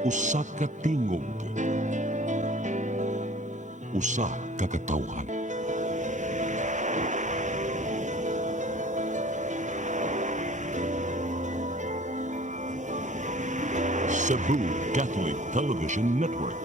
Usa ka tingog, usa ka katawhan. Cebu Catholic Television Network.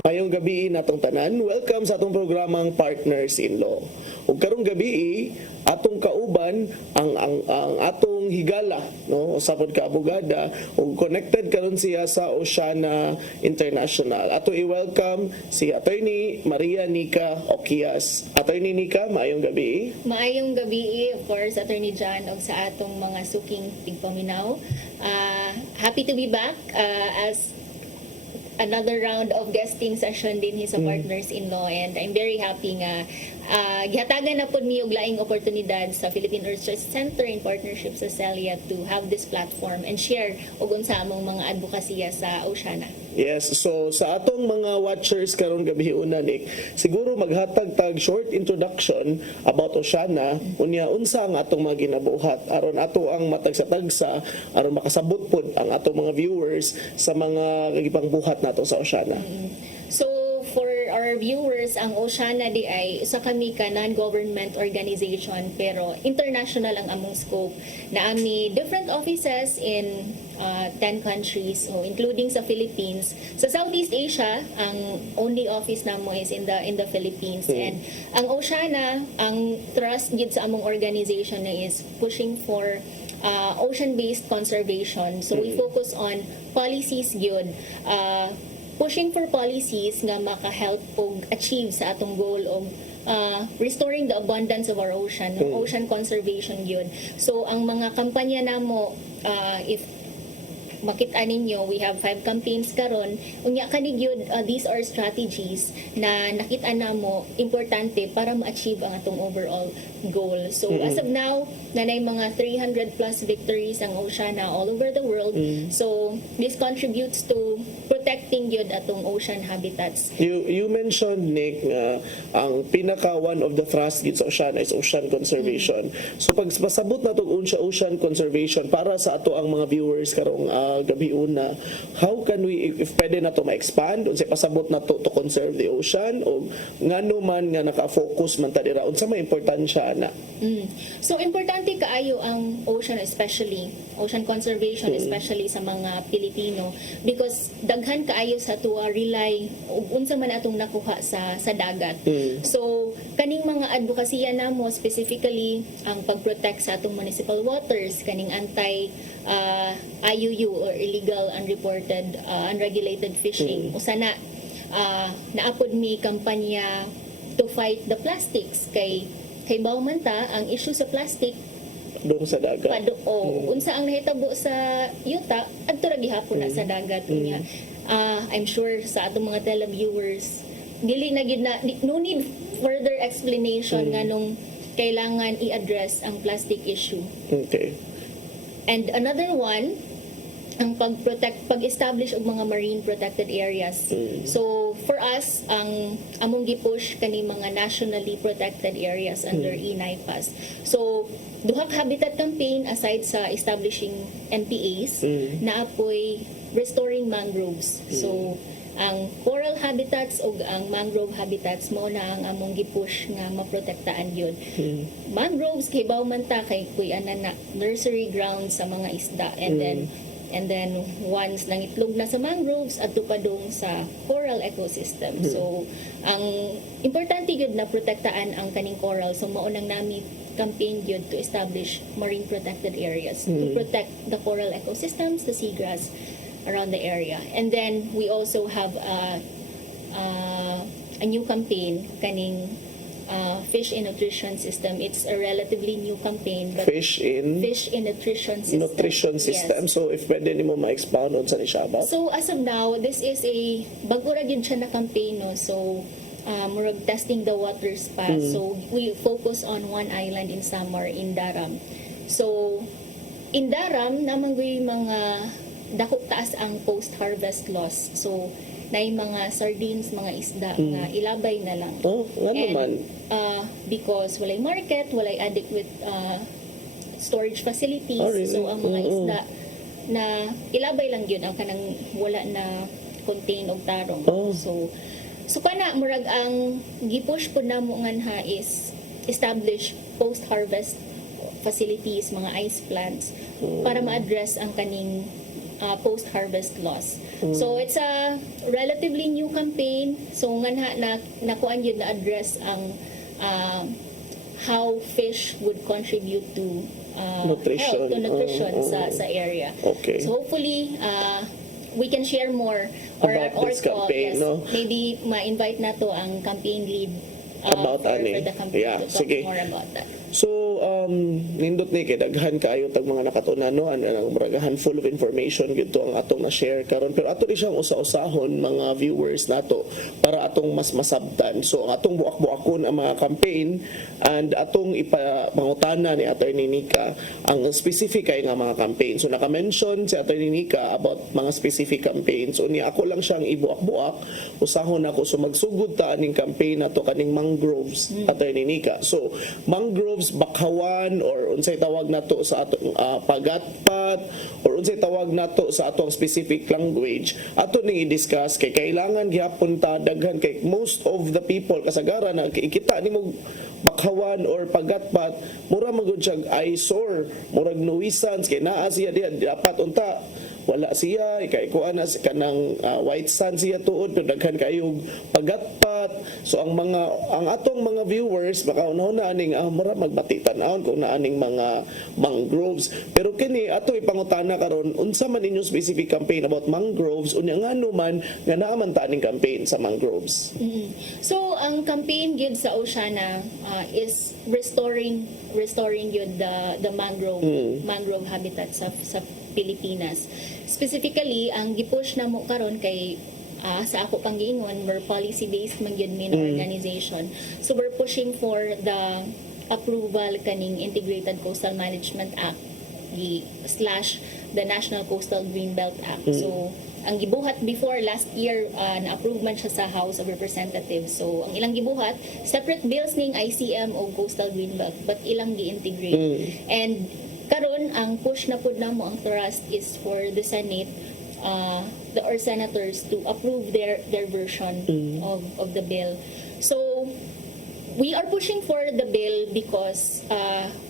Ngayong gabi natong tanan, welcome sa atong programang Partners in Law. Ug karong gabi atong kauban ang atong higala, no, usapod ka abogada ug connected karon siya sa Oceana International. Ato i-welcome si Attorney Maria Nica Oquias. Attorney Nica, maayong gabi. Maayong gabi, of course, Attorney John, og sa atong mga suking tigpaminaw. Happy to be back as another round of guesting session din sa Partners in Law, and I'm very happy nga gihatagan na pod mi og laing oportunidad sa Philippine Research Center in partnership sa CELIA to have this platform and share og unsa among mga advokasya sa Oceana. Yes, so sa atong mga watchers karon gabi una ni, siguro maghatag tag short introduction about Oceana, unya unsa ang atong mga ginabuhat aron ato ang matag sa tagsa aron makasabot pod ang atong mga viewers sa mga gipangbuhat nato sa Oceana. So for our viewers, ang Oceana di ay isa kami ka non-government organization pero international ang among scope. Naami different offices in 10 countries, so including sa Philippines. Sa Southeast Asia, ang only office namo is in the Philippines. And ang Oceana, ang thrust gid sa among organization na is pushing for ocean-based conservation. So we focus on policies gyud, pushing for policies nga maka-help og achieve sa atong goal of restoring the abundance of our ocean, ocean conservation yun. So ang mga kampanya namo, if makita ninyo, we have 5 campaigns karon. Unya kanig yun, these are strategies na nakita namo importante para ma-achieve ang atong overall goal. So as of now, nanay mga 300 plus victories ang Oceana all over the world. So this contributes to protecting yun atong ocean habitats. You mentioned, Nick, ang pinaka one of the thrust gid sa Oceana is ocean conservation. So pag pasabot na itong ocean conservation para sa ato ang mga viewers karong gabi una, how can we, if pwede na to ma-expand unsay pasabot na to conserve the ocean, o ngano man nga naka-focus man ta dira unsa may importansya na? So importante kaayo ang ocean, especially ocean conservation, especially sa mga Pilipino, because daghan kaayo sa tuwa rely ug unsa man atong nakuha sa dagat. So kaning mga advokasya namo, specifically ang pag-protect sa atong municipal waters, kaning anti IUU or illegal unreported unregulated fishing, usa na naapod mi kampanya to fight the plastics kay bawman ta ang issue sa plastic Doon sa dagat. Unsa ang nahitabo sa yuta adto ra gihapon na sa dagat niya. I'm sure sa atong mga televiewers dili na gid na, no need further explanation nganong kailangan i-address ang plastic issue. Okay. And another one, ang pag-establish og mga marine protected areas. So for us, ang among gipush kani mga nationally protected areas under ENIPAS. So duha ka habitat campaign aside sa establishing NPAs, naapoy restoring mangroves. So ang coral habitats o ang mangrove habitats mo na ang among gipush nga maprotektaan yun. Mangroves kay bawman ta kay kuy ana na nursery ground sa mga isda, and then once nangitlog na sa mangroves adto pa dong sa coral ecosystem. So ang importante gyud na protektaan ang kaning coral. So mao nang nami campaign gyud to establish marine protected areas to protect the coral ecosystems, the seagrass around the area. And then we also have a new campaign kaning fish in nutrition system. It's a relatively new campaign, but Fish in nutrition system. nutrition system. Yes. So if pwede nimo ma-expound on sa ni siya ba? So as of now, this is a bago ra gyud siya na campaign, no. So murag testing the waters pa. So we focus on one island in Samar, in Daram. So in Daram namang mga dako taas ang post-harvest loss. So, naay mga sardines, mga isda nga ilabay na lang. Oh, nga naman. Because walay market, walay adequate storage facilities. Oh, really? So, ang mga isda na ilabay lang yun ang kanang wala na contain og tarong. Oh. So kana murag ang gipush po namo nganha is establish post-harvest facilities, mga ice plants para ma-address ang kaning post-harvest loss. So it's a relatively new campaign. So nganha nakuan yun na address ang how fish would contribute to Nutrition. health, to nutrition sa area. Okay. So hopefully we can share more About this campaign, no? Maybe ma-invite na to ang campaign lead About for ani. the campaign Yeah, to talk sige. more about that. So, nindot ni kay daghan kayo tag mga nakatunan no ang handful of information gid to ang atong na-share karon, pero ato di siyang usa-usahon mga viewers nato para atong mas masabtan. So ang atong buak-buakon ang mga campaign and atong ipamangutana ni Attorney Nika ang specific kay nga mga campaign. So naka-mention si Attorney Nika about mga specific campaigns. So ni ako lang siyang ibuak-buak, usahon ako so magsugod ta aning campaign nato kaning mangroves, Attorney Nika. So mangroves, bakhawan, or unsay tawag nato sa atong pagatpat, or unsay tawag nato sa atong specific language, ato ning i-discuss kay kailangan gihapon ta daghan kay most of the people kasagaran na ikita nimo bakhawan or pagatpat, mura magud siya eyesore, murag nuisance kay naa siya diha dapat unta wala siya kay kuan na kanang white sand siya tuod pero daghan kayo pagatpat. So ang atong mga viewers makaunahon na aning mura magbati tan-awon kung naaning mga mangroves, pero kini ato ipangutana karon unsa man inyong specific campaign about mangroves unya ngano man nga naa man ta aning campaign sa mangroves. So ang campaign gyud sa Oceana is restoring yun the mangrove habitat sa Pilipinas. Specifically, ang gipush na mo karon kay sa ako pang giingon, we're policy-based man yun main organization. So we're pushing for the approval kaning Integrated Coastal Management Act / the National Coastal Greenbelt Act. So ang gibuhat before last year na-approve man siya sa House of Representatives. So ang ilang gibuhat separate bills ning ICM o Coastal Greenbelt but ilang gi-integrate. And karon ang push na pud namo ang thrust is for the Senate or senators to approve their version of the bill. So we are pushing for the bill because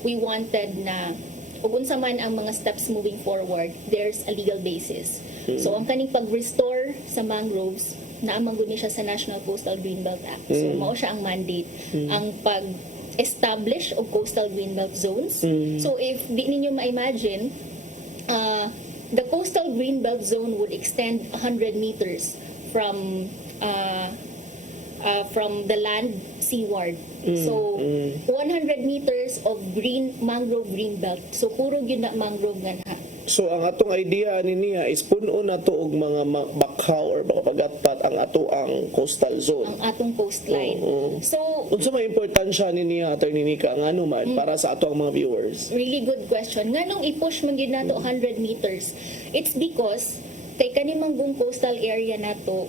we wanted na ug unsa man ang mga steps moving forward, there's a legal basis. So ang kaning pag-restore sa mangroves naamang gud ni siya sa National Coastal Greenbelt Act. So mao siya ang mandate, ang establish of coastal greenbelt zones. So if di ninyo ma-imagine, the coastal greenbelt zone would extend 100 meters from the land seaward. So 100 meters of mangrove greenbelt. So puro gyud na mangrove nga. So ang atong idea niya is puno na to og mga bakhaw or baka pagatpat ang ato ang coastal zone. Ang atong coastline. So unsa may importansya niya Attorney Nika ngano man para sa ato ang mga viewers? really good question. Nganong i-push man gyud nato 100 meters? It's because kay kani manggong coastal area nato,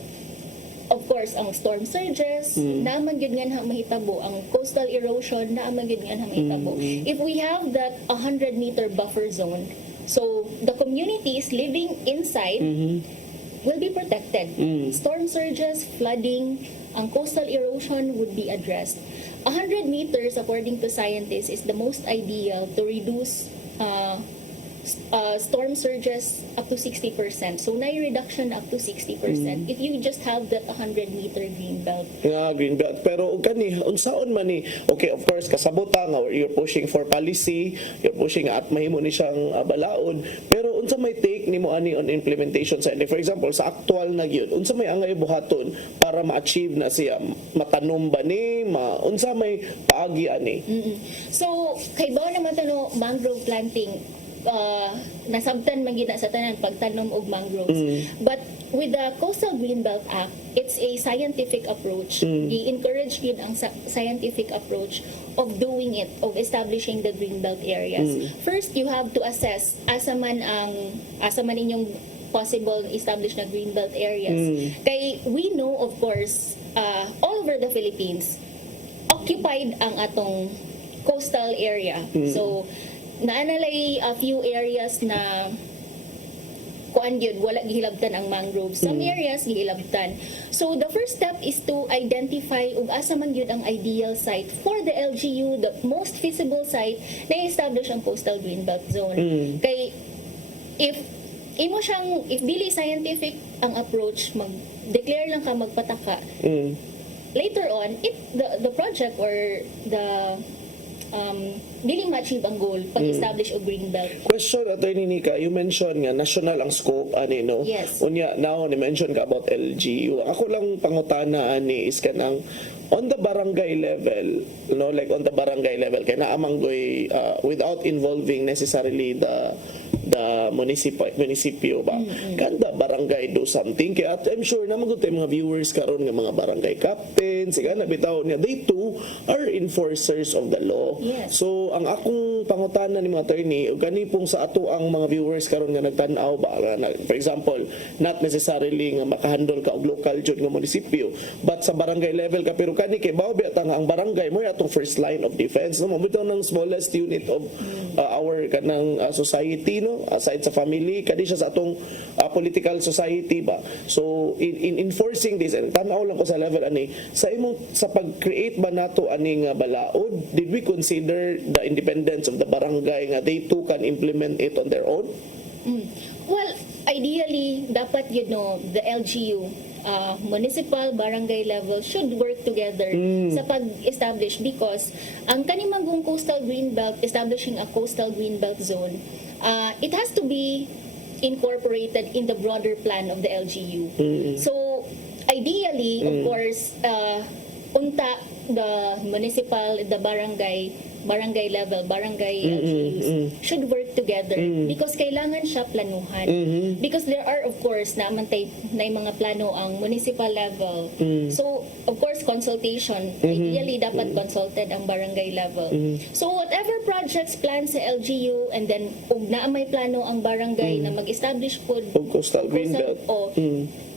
of course, ang storm surges, naaman yun nga mahitabo. Ang coastal erosion, naaman yun nga mahitabo. If we have that 100-meter buffer zone, so the communities living inside will be protected. Storm surges, flooding, ang coastal erosion would be addressed. 100 meters, according to scientists, is the most ideal to reduce storm surges up to 60%. So, reduction up to 60% if you just have that 100-meter green belt. Nga green belt, pero kani unsaon man ni, okay, of course kasabot nga you're pushing for policy, you're pushing at mahimo ni siyang balaod, pero unsa may take nimo ani on implementation side? For example, sa actual na gyud, unsa may angay buhaton para ma-achieve na siya, matanom ba ni, unsa may paagi ani? So, kay ba naman tano mangrove planting, nasabtan man gina sa tanan pagtanom og mangroves. But with the Coastal Greenbelt Act, it's a scientific approach. I-encourage yun ang scientific approach of doing it, of establishing the greenbelt areas. First, you have to assess asa man inyong possible establish na greenbelt areas. Kay we know of course all over the Philippines occupied ang atong coastal area. So naanalay a few areas na kuan yun, wala gihilabtan ang mangroves. Some areas gihilabtan. So the first step is to identify ug asa man yun ang ideal site for the LGU, the most feasible site na establish ang coastal greenbelt zone. Kay if dili scientific ang approach, mag-declare lang ka, magpataka. Later on, if the project or the dili ma-achieve ang goal pag-establish og greenbelt. Question, Attorney Nika, you mentioned nga national ang scope, ani, no? Yes. Unya, now, ni-mention ka about LGU. Ako lang pangutana, ani, is kanang on the barangay level, no, like on the barangay level, kaya naamanggoy, without involving necessarily the munisipyo ba? Kanda barangay do something. Kaya at I'm sure na maguto yung mga viewers karon nga mga barangay captains, siga na bitaw niya, they too are enforcers of the law. Yes. So ang akong pangutana ni mga attorney, gani pong sa ato ang mga viewers karon nga nagtan-aw ba nga, for example, not necessarily nga makahandle ka og local jud nga munisipyo, but sa barangay level ka, pero kani kay bawo biya nga ang barangay mo atong first line of defense, no? Mabitaw ng smallest unit of our kanang society, no? Aside sa family, kadi siya sa atong political society ba. So in enforcing this, and tanaw lang ko sa level ani, sa imong sa pag-create ba nato ani nga balaod, did we consider the independence of the barangay nga they too can implement it on their own? Well, ideally, dapat the LGU, municipal, barangay level should work together sa pag-establish, because ang kanimagong coastal greenbelt, establishing a coastal greenbelt zone, it has to be incorporated in the broader plan of the LGU. So, ideally, of course, unta the municipal, the barangay level, barangay LGUs should work together because kailangan siya planuhan. Because there are, of course, na mga plano ang municipal level. So, of course, consultation. Ideally, dapat consulted ang barangay level. So, whatever projects plan sa LGU, and then, kung na may plano ang barangay na mag-establish po Coastal greenbelt.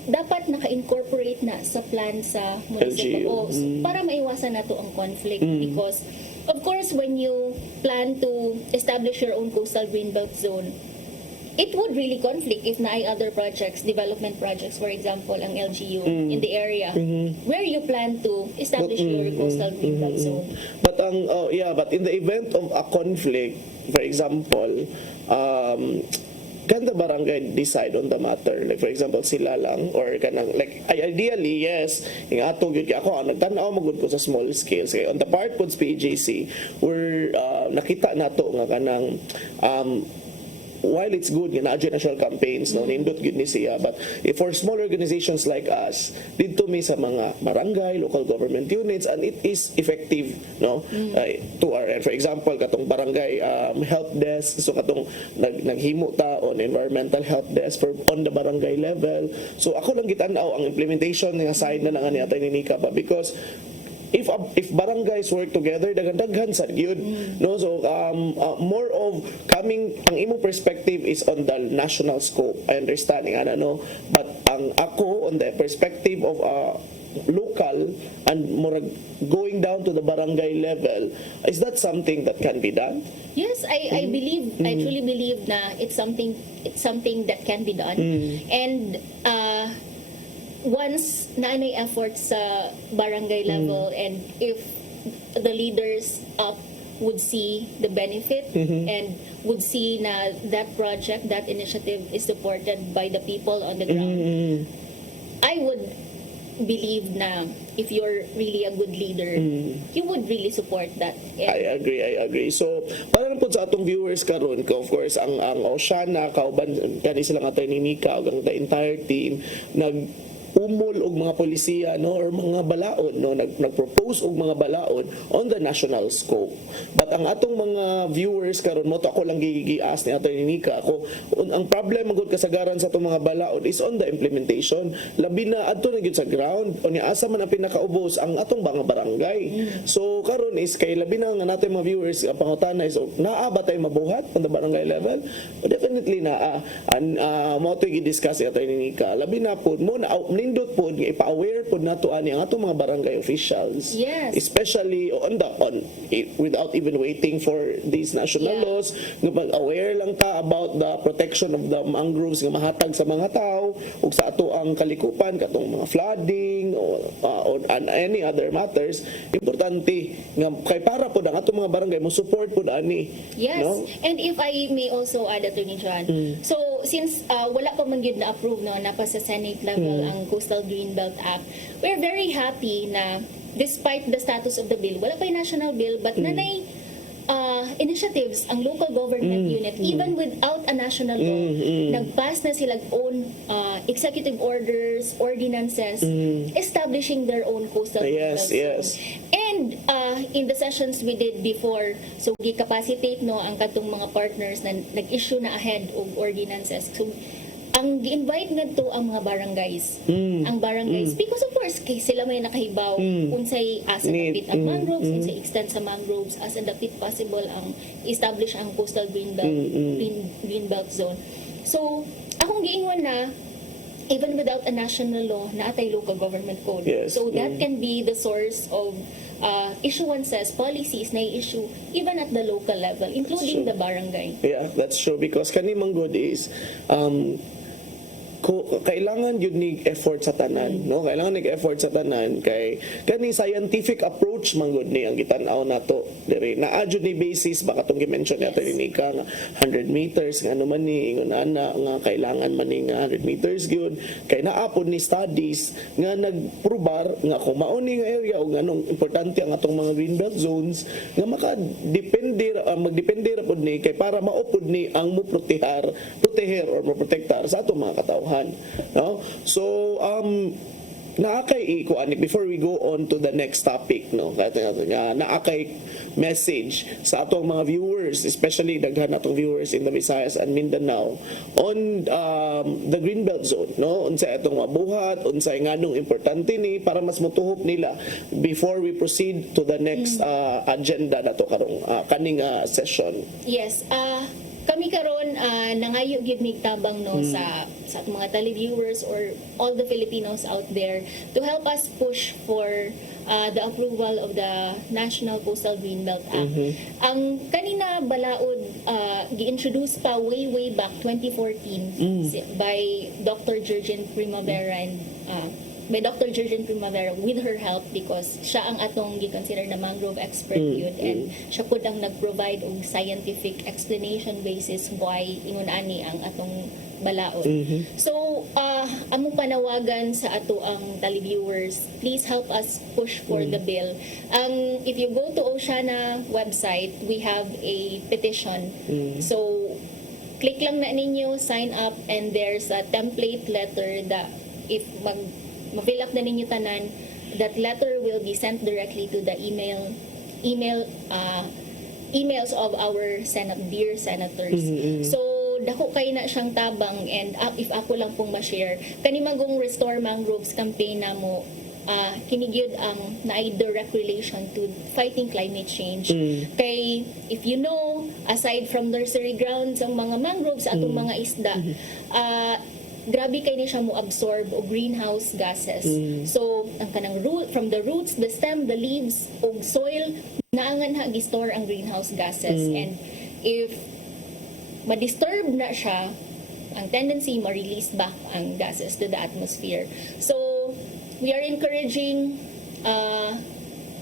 dapat naka-incorporate na sa plan sa municipal para maiwasan nato ang conflict, because of course when you plan to establish your own coastal greenbelt zone, it would really conflict if na other projects, development projects, for example, ang LGU in the area where you plan to establish your coastal greenbelt zone. But but in the event of a conflict, for example, can the barangay decide on the matter? Like for example, sila lang or kanang like ideally yes, yung atong gyud ako nagtan-aw magud ko sa small scales. Kaya on the part po sa PJC, we're nakita nato nga kanang while it's good nga na national campaigns, no, nindot gyud ni siya, but if for small organizations like us, dito mi sa mga barangay, local government units, and it is effective, no, to our end. For example, katong barangay help desk, so katong naghimo ta on environmental help desk for on the barangay level. So ako lang gitan-aw ang implementation nga side na nga ni Atty. Nika ba, because if barangays work together, daghan sad gyud, no? So more of coming, ang imong perspective is on the national scope, I understand nga, no, but ang ako on the perspective of local and more going down to the barangay level, is that something that can be done? Yes, I believe, I truly believe na it's something that can be done. And once naanay effort sa barangay level, and if the leaders up would see the benefit and would see na that project, that initiative is supported by the people on the ground, I would believe na if you're really a good leader, you would really support that. I agree. So, para lang po sa atong viewers karon, of course, ang Oceana, kauban, kani silang Atty. Nika, ang the entire team, umol og mga polisiya, no, or mga balaod, no, nagpropose og mga balaod on the national scope. But ang atong mga viewers karon mo to ako lang gigias ni Atty. Nika, ako ang problem magud kasagaran sa atong mga balaod is on the implementation. Labi na adto na gyud sa ground o ni asa man ang pinakaubos ang atong mga barangay. So karon is kay labi na nga nato mga viewers ang pangutana is naa ba tay mabuhat on the barangay level? Definitely naa. Mo to gi-discuss ni Atty. Nika. Labi na pod mo na nindot pod nga ipa-aware pod nato ani ang atong mga barangay officials. Yes. Especially without even waiting for these national Yeah. laws, nga pag-aware lang ta about the protection of the mangroves nga mahatag sa mga tao ug sa ato ang kalikupan katong mga flooding or any other matters. Importante nga kay para pod ang atong mga barangay mo support pod ani. Yes. No? And if I may also add, Attorney John, so since wala pa man yun na-approve, no, napa sa Senate level ang Coastal Greenbelt Act, we're very happy na despite the status of the bill, wala pa yung national bill, but nanay initiatives ang local government unit, even without a national law, nagpass na sila own executive orders, ordinances, establishing their own coastal Yes, greenbelt yes. zone. And in the sessions we did before, so gi-capacitate no ang katong mga partners na nag-issue na ahead og ordinances. So ang gi-invite ngadto ang mga barangays. Ang barangays because of course kay sila may nakahibaw unsay asa dapit ang mangroves, unsay extent sa mangroves, asa dapit possible ang establish ang coastal green belt zone. So akong giingon na even without a national law, naatay local government code. Yes. So that can be the source of issuances, policies na i-issue even at the local level, including the barangay. Yeah, that's true because kani manggod is kailangan yun ni effort sa tanan, no? Kailangan nig effort sa tanan kay kani scientific approach manggod ni ang gitan-aw nato diri. Naa jud ni basis baka tong gi-mention ni Atty. Nika nga 100 meters nga ano man ni ingon ana nga kailangan man ni nga 100 meters gyud kay naa pod ni studies nga nagprobar nga kung mao ni nga area o nganong importante ang atong mga greenbelt zones nga makadepende magdepende ra pod ni kay para mao pod ni ang proteher or moprotektar sa atong mga katawhan. No? So naakay ikuan before we go on to the next topic, no, naakay message sa atong mga viewers, especially daghan atong viewers in the Visayas and Mindanao on the Greenbelt Zone, no, unsay atong mabuhat, unsay nganong importante ni para mas motuhop nila before we proceed to the next agenda nato karong kaning session. Yes, kami karon nangayo gyud mig tabang no sa atong mga televiewers or all the Filipinos out there to help us push for the approval of the National Coastal Greenbelt Act. Ang kanina balaod gi-introduce pa way back 2014 by Dr. Jurgen Primavera and by Dr. Jurgen Primavera with her help because siya ang atong gi-consider na mangrove expert yun and siya pud ang nag-provide og scientific explanation basis why ingon ani ang atong balaod. So among panawagan sa ato ang televiewers, please help us push for the bill. If you go to Oceana website, we have a petition. So click lang na ninyo, sign up, and there's a template letter that if ma-fill up na ninyo tanan, that letter will be sent directly to the emails of our dear senators. So dako kay na siyang tabang, and if ako lang pong ma-share kani magong Restore Mangroves campaign namo, kinigyud ang naay direct relation to fighting climate change. Kay if you know, aside from nursery grounds ang mga mangroves atong mga isda, grabe kay ni siya mo absorb o greenhouse gases. So ang kanang root, from the roots, the stem, the leaves og soil, naangan ha gi-store ang greenhouse gases. And if ma-disturb na siya, ang tendency ma-release back ang gases to the atmosphere. So we are encouraging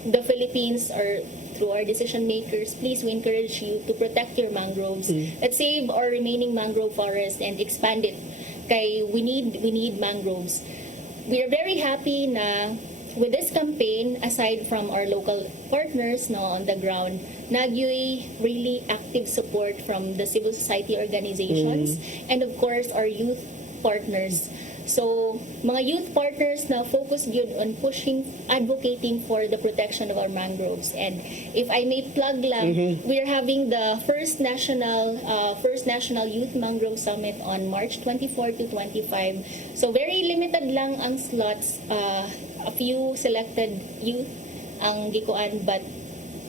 the Philippines, or through our decision makers, please, we encourage you to protect your mangroves. Let's save our remaining mangrove forest and expand it. Kay we need mangroves. We are very happy na with this campaign, aside from our local partners no on the ground, nagyoy really active support from the civil society organizations and of course our youth partners. So, mga youth partners na focus yun on advocating for the protection of our mangroves. And if I may plug lang, we are having the first national Youth Mangrove Summit on March 24 to 25. So, very limited lang ang slots. A few selected youth ang gikuan, but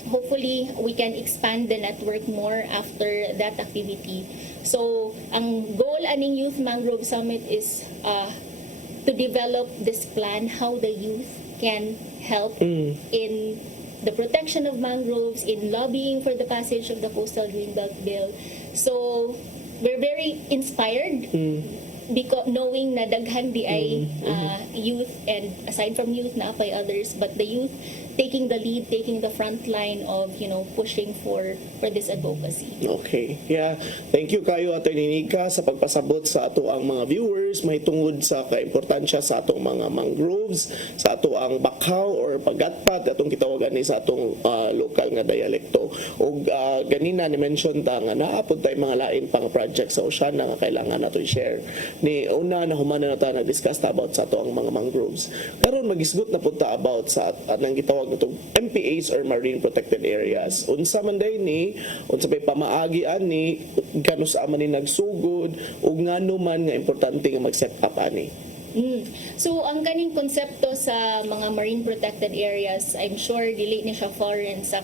hopefully we can expand the network more after that activity. So, ang goal aning Youth Mangrove Summit is to develop this plan how the youth can help in the protection of mangroves, in lobbying for the passage of the Coastal Greenbelt Bill. So, we're very inspired because knowing na daghan di ay youth, and aside from youth na apay others, but the youth taking the lead, taking the front line of pushing for this advocacy. Okay. Yeah. Thank you kayo, Atty. Nika, sa pagpasabot sa ato ang mga viewers may tungod sa kaimportansya sa atong mga mangroves, sa ato ang bakaw or pagatpat atong kitawagan ni sa atong lokal nga dialekto. Og ganina ni mention ta nga naapod tay mga lain pang project sa Oceana nga kailangan nato i-share. Ni una na humana na ta nag-discuss ta about sa ato ang mga mangroves. Karon magisgot na pud ta about sa anang gitawag nitong MPAs or Marine Protected Areas. Unsa man day ni, unsa may pamaagian ni, kano sa man ni nagsugod, ug ngano man nga importante nga mag-set up ani. So, ang kaning konsepto sa mga marine protected areas, I'm sure dili ni siya foreign sa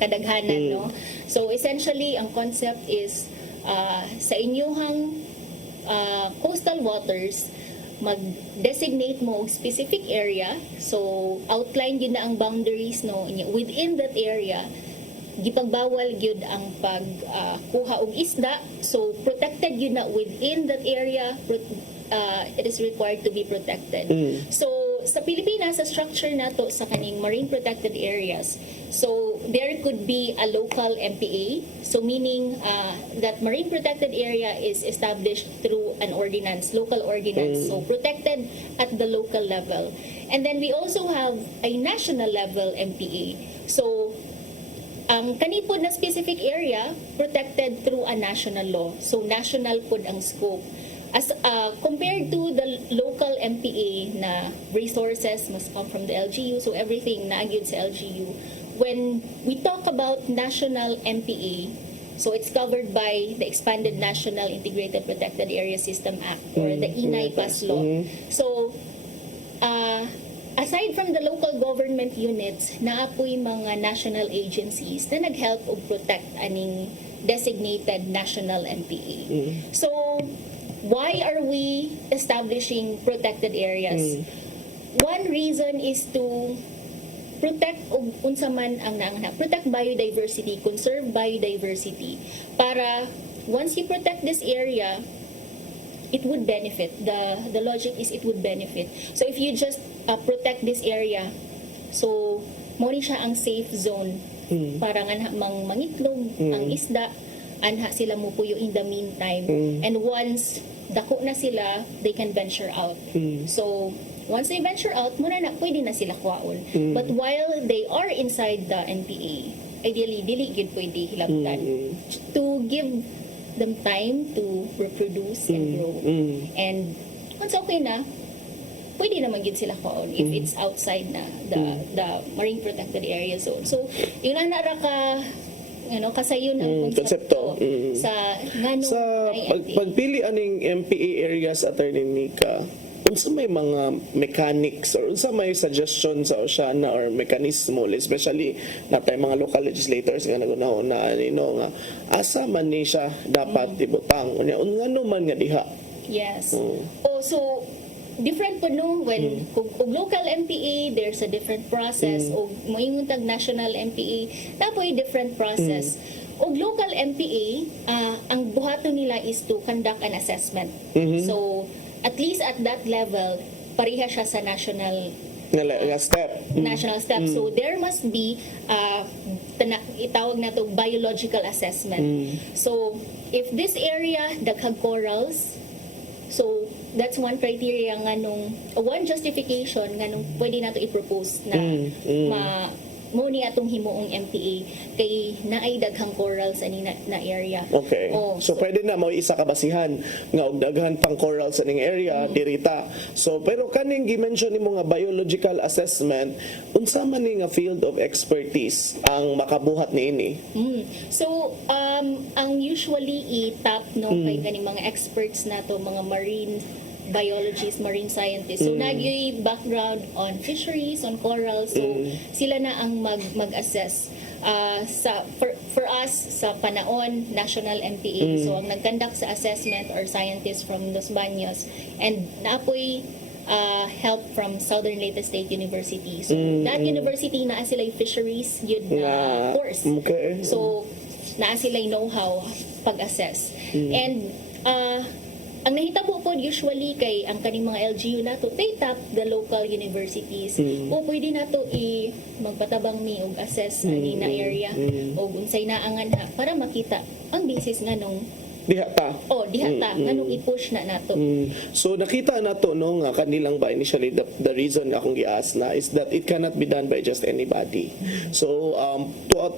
kadaghanan, no? So, essentially, ang concept is sa inyuhang coastal waters, mag-designate mo og specific area. So, outline yun na ang boundaries, no? Within that area, gipagbawal gyud ang pagkuha og isda. So, protected yun na within that area. It is required to be protected. So, sa Pilipinas, sa structure nato sa kaning marine protected areas, so there could be a local MPA. So, meaning that marine protected area is established through an ordinance, local ordinance. So, protected at the local level. And then we also have a national level MPA. So, ang kanipod na specific area, protected through a national law. So, national pod ang scope. As compared to the local MPA na resources must come from the LGU, so everything naagyud sa LGU. When we talk about national MPA, so it's covered by the Expanded National Integrated Protected Area System Act or the INAIPAS law. So, aside from the local government units, naapoy mga national agencies na nag-help og protect aning designated national MPA. So, why are we establishing protected areas? One reason is to protect unsa man ang protect biodiversity, conserve biodiversity, para once you protect this area, it would benefit. The logic is it would benefit. So if you just protect this area, so mo ni siya ang safe zone para nga mangitlog ang isda, anha sila mupuyo in the meantime. And once dako na sila, they can venture out. So, once they venture out, muna na, pwede na sila kwaon. But while they are inside the NPA, ideally, dili gid pwede hilabtan. To give them time to reproduce and grow. And once okay na, pwede naman gid sila kwaon if it's outside na the marine protected area zone. So, yung nanara ka kasayon ang konsepto sa nganong sa pagpili aning MPA areas, Atty. Nika, unsa may mga mechanics or unsa may suggestion sa Oceana or mekanismo, especially natay mga local legislators nga nagunahon na nga asa man ni siya dapat ibutang ngano man nga diha. Yes. So different po no when kung local MPA there's a different process o moingon tag national MPA tapoy different process. Og local MPA ang buhaton nila is to conduct an assessment. So at least at that level pareha siya sa national step. National step. So there must be itawag na to biological assessment. So if this area daghang corals, so that's one criteria nga one justification nga pwede nato i-propose na mo ni atong himuong MPA kay naay daghang corals ani na area. Okay. Oh, So pwede na mo isa ka basihan nga og daghan pang corals sa ning area dirita. So pero kaning gi-mention nimo nga biological assessment, unsa man ni nga field of expertise ang makabuhat niini? So, ang usually i-top kay ganing mga experts nato, mga marine biologists, marine scientists. So, nagyoy background on fisheries, on corals. So, sila na ang mag-assess. For us, sa Panaon, National MPA. So, ang nag-conduct sa assessment or scientists from Los Baños. And naapoy help from Southern Leyte State University. So, that university naa sila fisheries yun na course. Okay. So, naa sila know-how pag-assess. And ang nahitabo po usually kay ang kaning mga LGU nato, they tap the local universities. O pwede nato magpatabang mi og assess ani na area o unsay naangan ha para makita ang basis nganong Diha ta. diha ta nganong i-push na nato. So nakita nato no nga kanilang ba initially the reason nga akong giask na is that it cannot be done by just anybody. So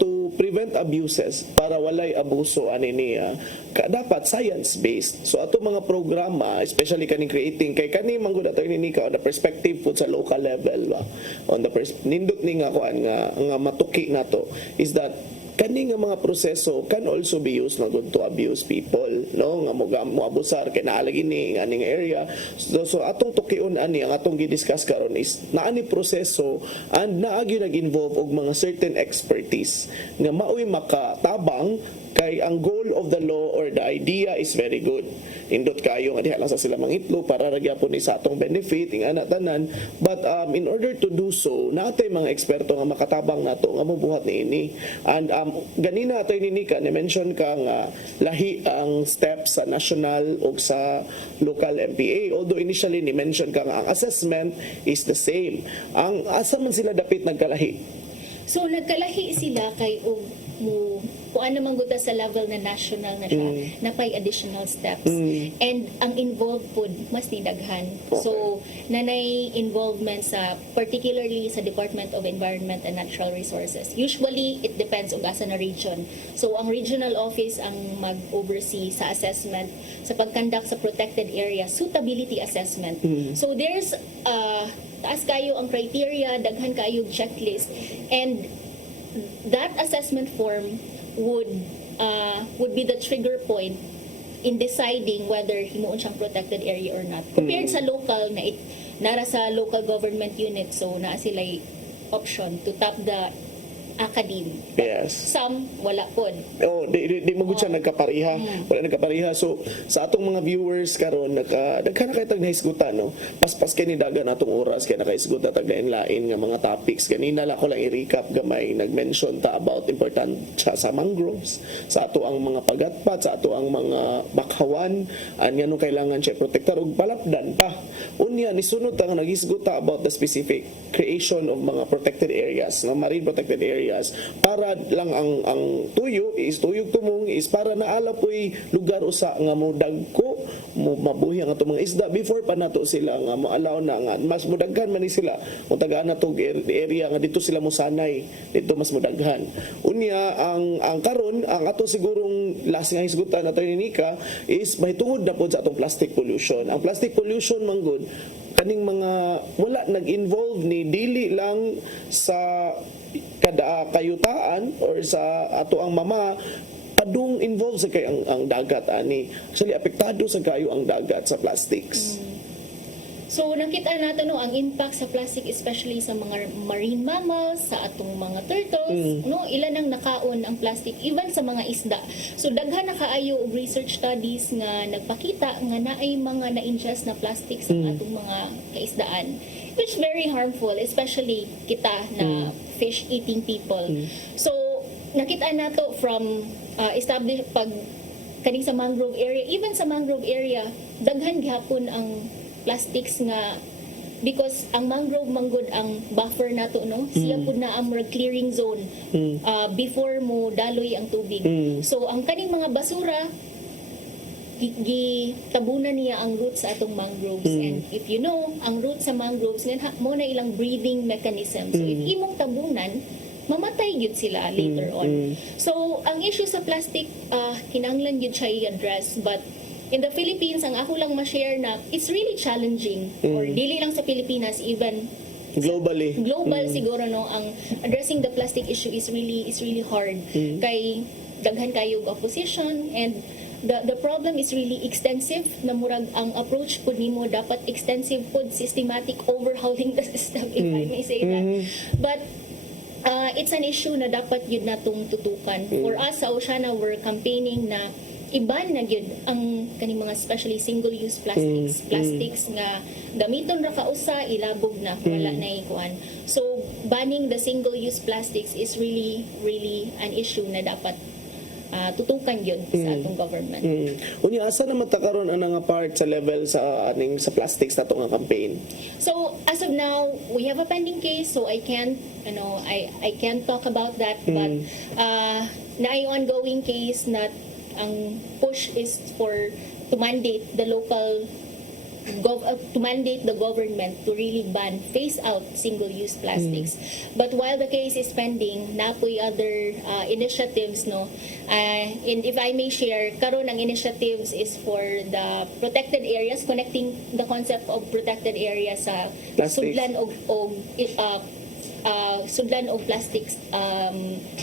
to prevent abuses para walay abuso ani niya dapat science based. So ato mga programa especially kaning creating kay kani manggod ato ni Nika on the perspective pud sa local level ba. On the nindot ni nga kuan nga matuki nato is that kani nga mga proseso can also be used na good to abuse people no nga mo abusar kay naalagi ni nga ning area so atong tukion ani ang atong gidiscuss karon is naani proseso and naagi nag-involve og mga certain expertise nga maoy makatabang kay ang goal of the law or the idea is very good. Indot kayo nga diha lang sa sila mangitlo para ragyapon ni sa atong benefit ing ana tanan but in order to do so natay mga eksperto nga makatabang nato nga mobuhat niini and ganina atay ni Nika ni mention ka nga lahi ang steps sa national o sa local MPA although initially ni mention ka nga ang assessment is the same. Ang asa man sila dapit nagkalahi? So nagkalahi sila kay kuan naman gud sa level na national na siya napay additional steps and ang involved pod mas ni daghan. So nanay involvement sa particularly sa Department of Environment and Natural Resources. Usually it depends og asa na region. So ang regional office ang mag-oversee sa assessment sa pag-conduct sa protected area suitability assessment. So there's taas kayo ang criteria, daghan kayo checklist and that assessment form would be the trigger point in deciding whether himuon siyang protected area or not. Compared sa local na nara sa local government unit so naa sila'y option to tap the academe. Yes. Some wala pod. Di magud siya nagkapariha. Wala nagkapariha. So sa atong mga viewers karon daghan na kay tag nahisgutan no. Paspas kay ni dagan atong oras kay nakahisgutan tag lain nga mga topics. Kanina la ko lang i-recap gamay nag-mention ta about important siya sa mangroves, sa ato ang mga pagatpat, sa ato ang mga bakhawan, anya no kailangan siya protektar og palapdan pa. Unya ni sunod ta nga naghisguta about the specific creation of mga protected areas, no, marine protected areas para lang ang tuyog tumong is para naala po'y lugar usa nga mo dagko mo mabuhi ang ato mga isda before pa nato sila nga mo-allow na nga mas mudaghan man ni sila kung tagaan na tong area nga dito sila mo sanay dito mas mudaghan unya ang karon ang ato sigurong last nga hisgutan nato ni Nika is mahitungod na pod sa atong plastic pollution. Ang plastic pollution manggod kaning mga wala nag-involve ni dili lang sa kada kayutaan or sa ato ang mama padung involved sa kay ang dagat ani actually apektado sa kayo ang dagat sa plastics. So nakita natin no ang impact sa plastic especially sa mga marine mammals, sa atong mga turtles, no ilan ang nakaon ang plastic even sa mga isda. So daghan na kaayo og research studies nga nagpakita nga naay mga na-ingest na plastic sa atong mga kaisdaan which very harmful especially kita na fish eating people. So nakita nato from established pag kaning sa mangrove area, even sa mangrove area daghan gihapon ang plastics nga because ang mangrove manggod ang buffer nato no siya pud na ang clearing zone before mo daloy ang tubig. So ang kaning mga basura gitabunan niya ang roots sa atong mangroves and if you know ang roots sa mangroves nga mo na ilang breathing mechanism. So if imong tabunan mamatay gyud sila later on. So ang issue sa plastic, kinahanglan gyud siya i-address, but in the Philippines, ang ako lang ma-share na it's really challenging, or dili lang sa Pilipinas, even Globally. global siguro, no, ang addressing the plastic issue is really hard. Kay daghan kayo opposition, and the problem is really extensive, na murag ang approach pud nimo dapat extensive pud, systematic overhauling the system, if I may say that. But it's an issue na dapat yun natong tutukan. For us sa Oceana, we're campaigning na iban na gyud ang kaning mga especially single-use plastics nga gamiton ra kausa, ilabog na, wala na ikuan. So banning the single-use plastics is really an issue na dapat tutukan yun sa atong government. Unya, asa naman ta karon ang nga part sa level sa aning sa plastics nato nga campaign? So as of now, we have a pending case, so I can't, I can't talk about that, but na ay ongoing case na ang push is to mandate the local to mandate the government to really phase out single-use plastics. But while the case is pending, napoy other initiatives, no. And if I may share, karon ang initiatives is for the protected areas, connecting the concept of protected areas sa Plastics. sudlan og plastics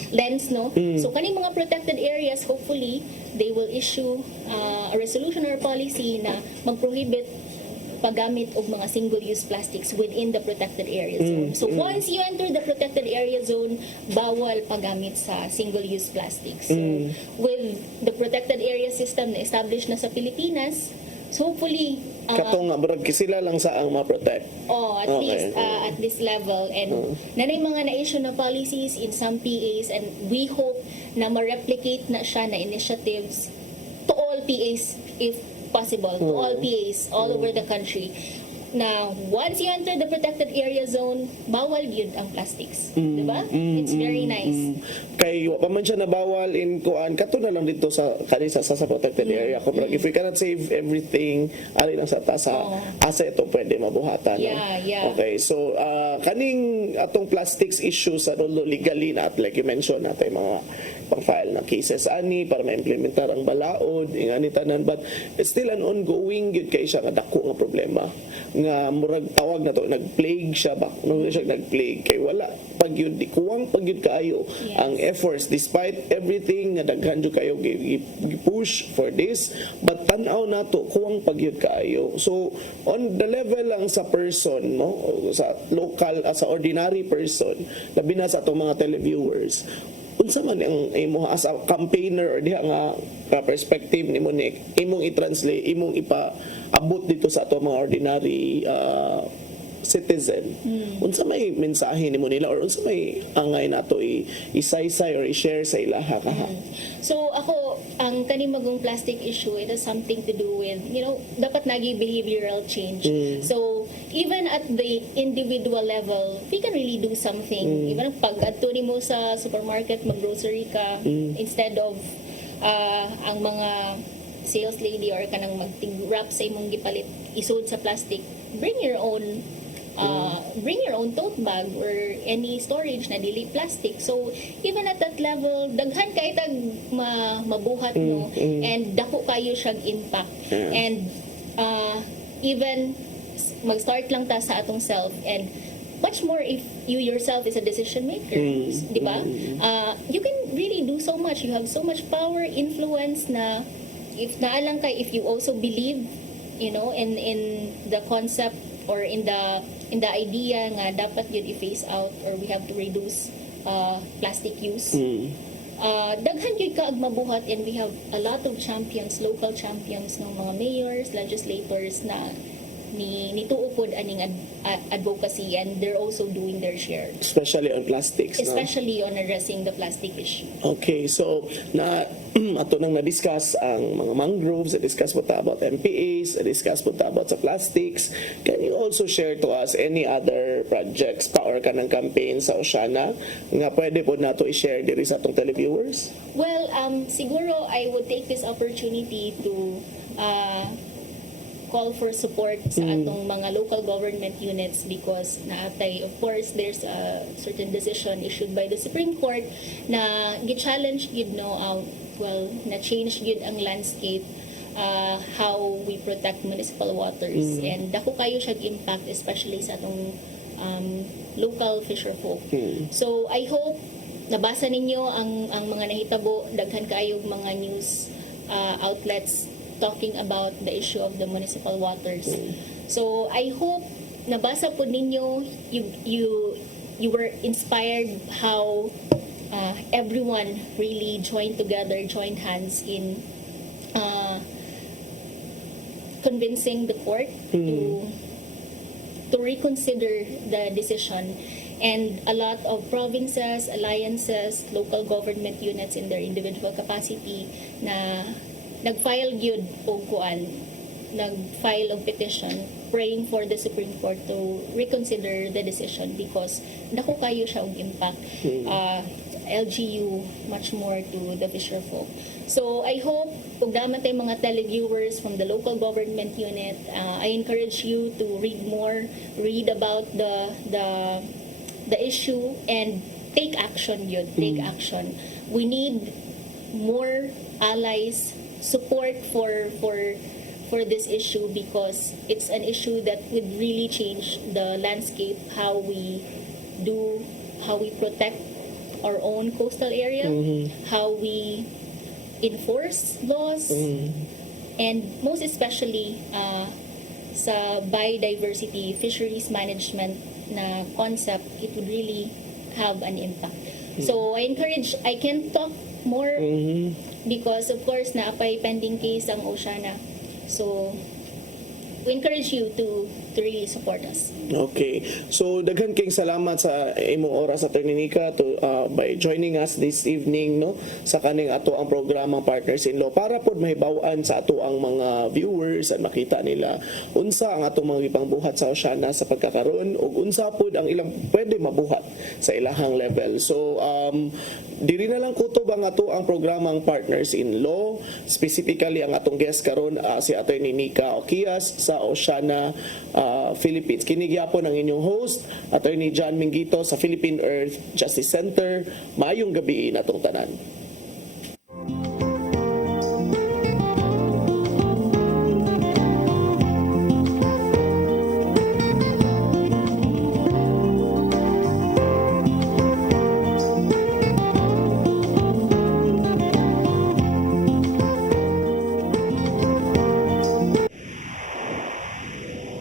lens, no. So kaning mga protected areas, hopefully they will issue a resolution or policy na mag-prohibit paggamit og mga single-use plastics within the protected area zone. So once you enter the protected area zone, bawal paggamit sa single-use plastics. So with the protected area system na established na sa Pilipinas, so hopefully Katong nga murag sila lang sa ang ma-protect. at Okay. least at this level, and nanay mga na-issue na policies in some PAs, and we hope na ma-replicate na siya na initiatives to all PAs if possible, to all PAs all over the country, na once you enter the protected area zone, bawal yun ang plastics. Diba? It's very nice. Kay wa pa man siya nabawal in kuan, kato na lang dito sa kanisa sa protected area. Kung if we cannot save everything, ari lang sa tasa, asa ito pwede mabuhatan. No? Yeah. Okay, so kaning atong plastics issues sa legally na, like you mentioned, natin mga pang-file na cases ani para ma-implementar ang balaod, ingani tanan, but it's still an ongoing gyud kay siya nga dako nga problema nga murag tawag na to, nag-plague siya ba, no siya nag-plague kay wala pag yun, kuwang pag yun kayo ang efforts, despite everything nga daghan jud kayo push for this, but tanaw na to kuwang pag yun kayo. So on the level lang sa person, no, sa local, sa ordinary person, labi na sa atong mga televiewers, unsa man ang imo as a campaigner or diha nga perspective nimo ni imong i-translate, imong ipaabot dito sa ato mga ordinary citizen, unsa may mensahe nimo nila, or unsa may angay nato isaysay or i-share sa ilaha kaha? So ako, ang kanimagong plastic issue, it has something to do with, dapat naging behavioral change. So even at the individual level, we can really do something. Even pag adto nimo sa supermarket, mag-grocery ka, instead of ang mga sales lady or kanang mag-wrap sa imong gipalit, isod sa plastic, bring your own tote bag or any storage na dili plastic. So even at that level, daghan kay tag mabuhat mo, and dako kayo siyang impact. And even mag-start lang ta sa atong self, and much more if you yourself is a decision maker, di ba? You can really do so much. You have so much power, influence, na if naalang kay, if you also believe, in the concept or in the idea nga dapat yun i-phase out, or we have to reduce plastic use. Daghan yun ka mabuhat, and we have a lot of champions, local champions, no, mga mayors, legislators na nituupod aning advocacy, and they're also doing their share, Especially on plastics, no? especially on addressing the plastic issue. Okay, so ato nang na-discuss ang mga mangroves, na-discuss po ta about MPAs, na-discuss po ta about sa plastics. Can you also share to us any other projects pa or kanang campaign sa Oceana nga pwede po nato i-share diri sa atong televiewers? Well, siguro I would take this opportunity to call for support sa atong mga local government units because naatay, of course, there's a certain decision issued by the Supreme Court na gi-challenge gid na change gid ang landscape how we protect municipal waters and dako kayo siya impact especially sa atong local fisher folk. So I hope nabasa ninyo ang mga nahitabo, daghan kayong mga news outlets talking about the issue of the municipal waters. So I hope nabasa po ninyo, you were inspired how everyone really joined hands in convincing the court to reconsider the decision. And a lot of provinces, alliances, local government units in their individual capacity na nag-file gyud og nag-file og petition praying for the Supreme Court to reconsider the decision because dako kayo siya og impact LGU much more to the fisher folk. So I hope kung daman tay mga televiewers from the local government unit, I encourage you to read about the issue and take action take action. We need more allies, support for this issue because it's an issue that would really change the landscape, how we protect our own coastal area, how we enforce laws, and most especially sa biodiversity, fisheries management na concept, it would really have an impact. So I can talk more because of course naapay pending case ang Oceana. So we encourage you to really support us. Okay. So daghan kayong salamat sa imong oras sa Nika by joining us this evening no sa kaning ato ang programang Partners in Law para pod mahibaw-an sa ato ang mga viewers at makita nila unsa ang atong mga ipangbuhat sa Oceana sa pagkakaroon ug unsa pod ang ilang pwede mabuhat sa ilahang level. So diri na lang kutob ang ato ang programang Partners in Law, specifically ang atong guest karon si Attorney Nika Oquias sa Oceana Philippines. Kini gyapon ang inyong host, Attorney John Mingito sa Philippine Earth Justice Center. Maayong gabi natong tanan.